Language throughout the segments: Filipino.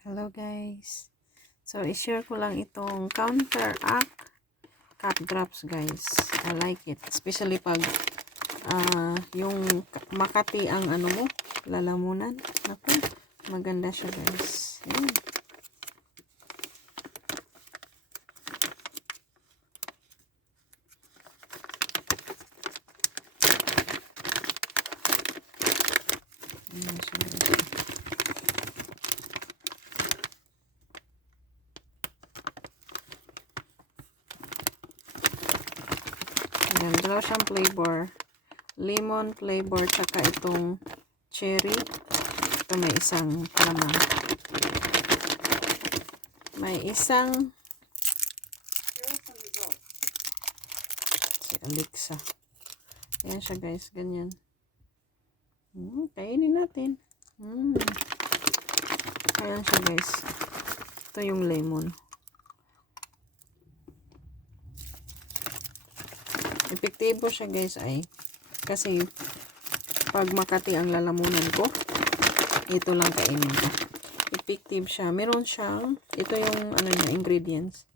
Hello guys. So, i-share ko lang itong CounterAct cat drops guys. I like it. Especially pag yung Makati ang ano mo, lalamunan. Naku, maganda siya guys. Yan. Yan siya guys. Ayan, dalawa siyang flavor. Lemon flavor, tsaka itong cherry. Ito may isang lamang. May isang si Alexa. Ayan siya guys, ganyan. Kainin natin. Ayan siya guys. Ito yung lemon. Epektibo siya guys ay kasi pag Makati ang lalamunan ko, ito lang kainin ko. Effective siya. Meron siyang, ito yung ano niya, ingredients.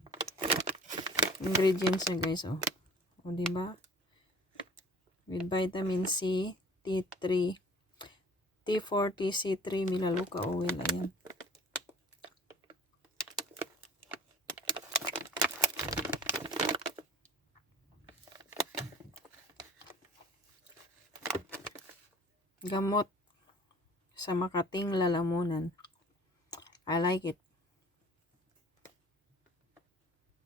Ingredients niya guys, oh. O, diba? With vitamin C, T3, T4, TC3, Melaleuca oil. Ayan. Gamot sa Makating lalamunan. I like it.